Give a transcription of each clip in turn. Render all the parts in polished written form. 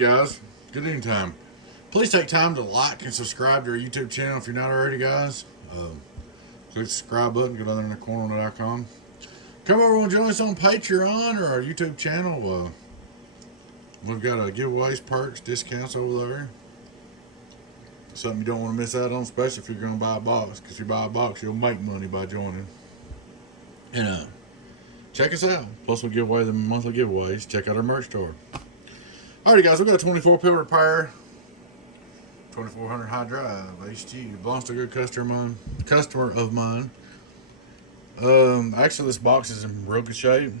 guys, good evening time. Please take time to like and subscribe to our YouTube channel if you're not already, guys. Click the subscribe button, go down there in the corner on the icon. Come over and join us on Patreon or our YouTube channel. We've got giveaways, perks, discounts over there. Something you don't want to miss out on, especially if you're going to buy a box. Because if you buy a box, you'll make money by joining. And check us out. Plus, we'll give away the monthly giveaways. Check out our merch store. Alrighty, guys, we've got a 24-pill repair. 2400 high drive HG. Belongs to a good customer of mine. Actually, this box is in real good shape.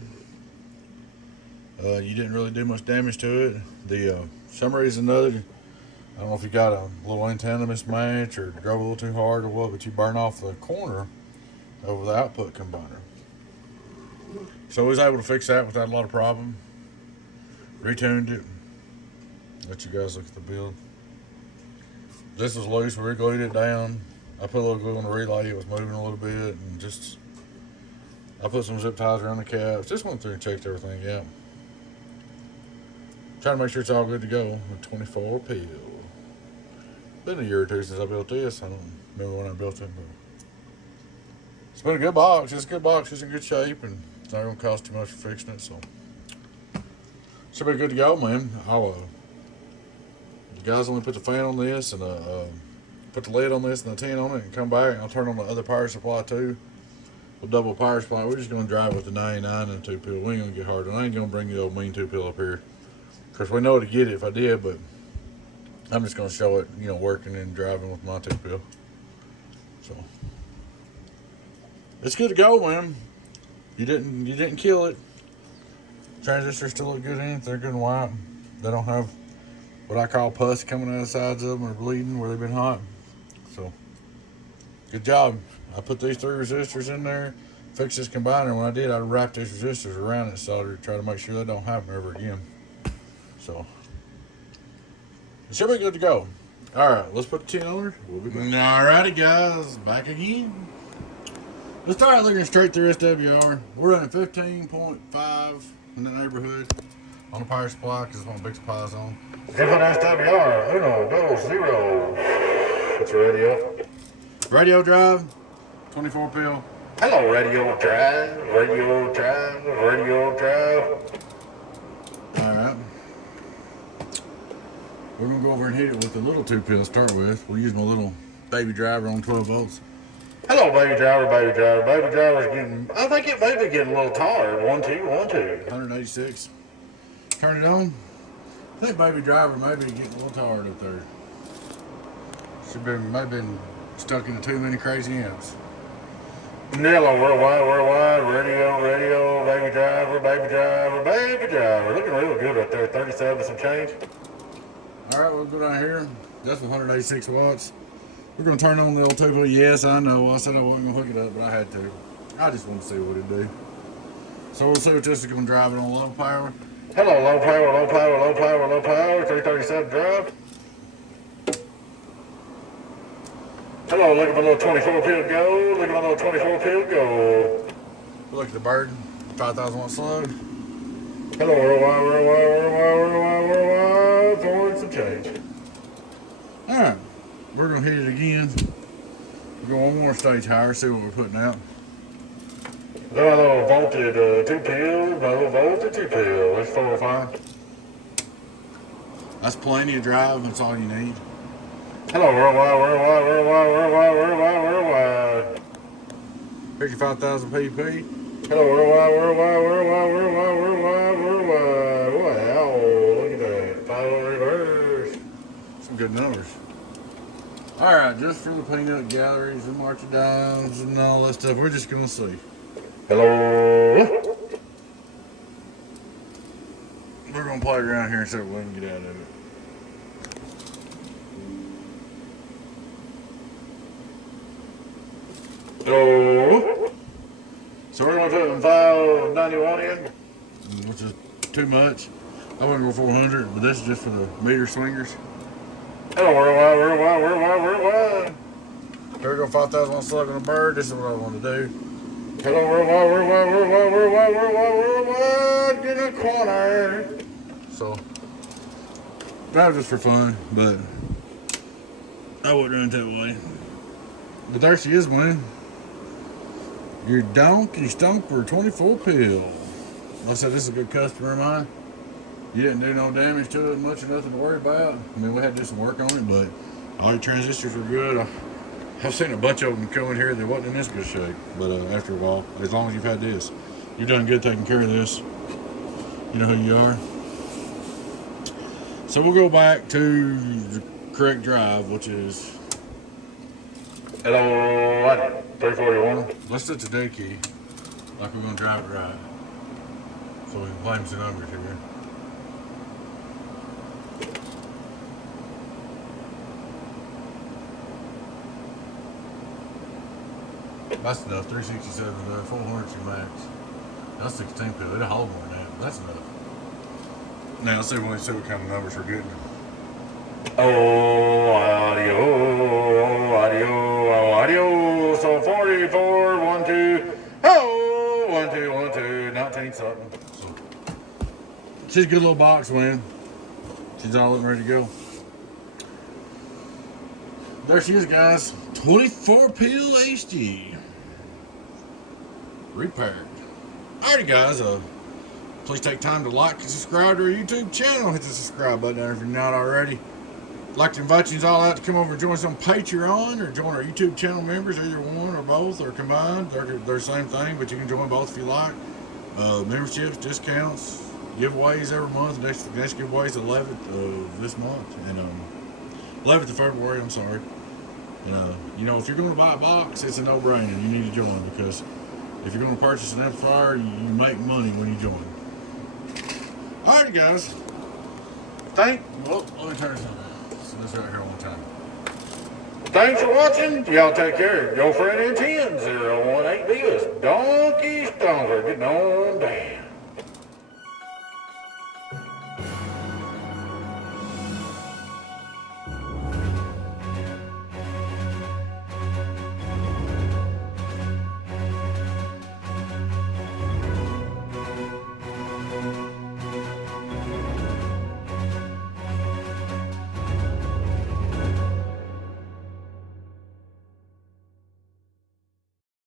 You didn't really do much damage to it. For some reason or another, I don't know if you got a little antenna mismatch or drove a little too hard or what, but you burn off the corner over the output combiner. So we was able to fix that without a lot of problem. Retuned it. Let you guys look at the build. This was loose, we glued it down. I put a little glue on the relay, it was moving a little bit, and just I put some zip ties around the caps. Just went through and checked everything out. Trying to make sure it's all good to go with 24-pill. Been a year or two since I built this. I don't remember when I built it, but it's been a good box. It's a good box. It's in good shape, and it's not going to cost too much for fixing it, so should be good to go, man. You guys only put the fan on this and put the lid on this and the tin on it, and come back and I'll turn on the other power supply too. With double power supply, we're just going to drive with the 99 and 2-pill. We ain't going to get hard. I ain't going to bring the old mean 2-pill up here. Of course, we know to get it if I did, but I'm just going to show it, working and driving with my 2-pill. So it's good to go, man. You didn't kill it. Transistors still look good in it. They're good and white. They don't have what I call pus coming out of the sides of them or bleeding where they've been hot. So good job. I put these 3 resistors in there, fixed this combiner. When I did, I wrapped these resistors around it solder to try to make sure that don't happen ever again. So it should be good to go. Alright, let's put the tin on her. We'll be back. Alrighty, guys, back again. Let's start looking straight through SWR. We're running 15.5 in the neighborhood on the power supply because it's one big supply's on. Different SWR, uno, dos, zero. It's radio. Radio drive, 24-pill. Hello, radio drive, radio drive, radio drive. Alright. We're going to go over and hit it with the little 2-pill to start with. We'll use my little baby driver on 12 volts. Hello, baby driver, baby driver. Baby driver's getting, I think it may be getting a little tired. 1, 2, 1, 2. 186. Turn it on. I think baby driver may be getting a little tired up there. May have been stuck into too many crazy amps. Hello, worldwide, radio, baby driver, baby driver, baby driver. Looking real good right there, 37 some change. Alright, we'll go down here. That's 186 watts. We're going to turn on the old 2-pill. Yes, I know. I said I wasn't going to hook it up, but I had to. I just want to see what it'd do. So we'll see what this is going to drive it on low power. Hello, low power, low power, low power, low power, 337 drive. Hello, look at my little 24-pill go. Look at my little 24-pill go. Look at the bird, 5,000 watt slug. Hello, worldwide, forward some change. Alright, we're going to hit it again. We'll go one more stage higher, see what we're putting out. No, volted 2-pill, no volted 2-pill. That's 405. That's plenty of drive, that's all you need. Hello, worldwide. 55,000 pp. Hello, worldwide. Wow, look at that. 5 reverse. Some good numbers. Alright, just for the peanut galleries and marching downs and all that stuff, we're just going to see. Hello. We're going to play around here and see what we can get out of it. Hello. So we're going to put 591 in, which is too much. I wouldn't go 400, but this is just for the meter swingers. Hello, worldwide. There we go, 5,000 watt slug on a bird. This is what I want to do. Hello, worldwide, get a corner. So That was just for fun, but I wouldn't run it that way. But there she is, man. Your donkey Stomper 24 pill. Like I said, this is a good customer of mine. You didn't do no damage to it, much or nothing to worry about. I mean, we had to do some work on it, but all your transistors were good. I've seen a bunch of them come in here that wasn't in this good shape. But after a while, as long as you've had this, you've done good taking care of this. You know who you are. So we'll go back to the correct drive, which is hello, 341. Let's set the day key like we're gonna drive it right, so we can claim some numbers here. That's enough. 367 there, 400 is your max. That's 16 pill. It'll hold more than that, but that's enough. Now let's see what kind of numbers we're getting. Oh, audio. So 44, 1, 2, oh, 1, 2, 1, 2, 19 something. So she's a good little box, man. She's all up and ready to go. There she is, guys. 24 pill HG. Repaired. Alrighty, guys. Please take time to like and subscribe to our YouTube channel. Hit the subscribe button there if you're not already. I'd like to invite you all out to come over and join us on Patreon or join our YouTube channel members, either one or both or combined. They're the same thing, but you can join both if you like. Memberships, discounts, giveaways every month. Next giveaway is the 11th of this month, and 11th of February. I'm sorry. And you know, if you're going to buy a box, it's a no-brainer. You need to join, because if you're going to purchase an amplifier, you make money when you join. Alrighty, guys. Let me turn this on. So this right here one time. Thanks for watching. Y'all take care. Your friend in 10018 this Donkey Stomper getting on down.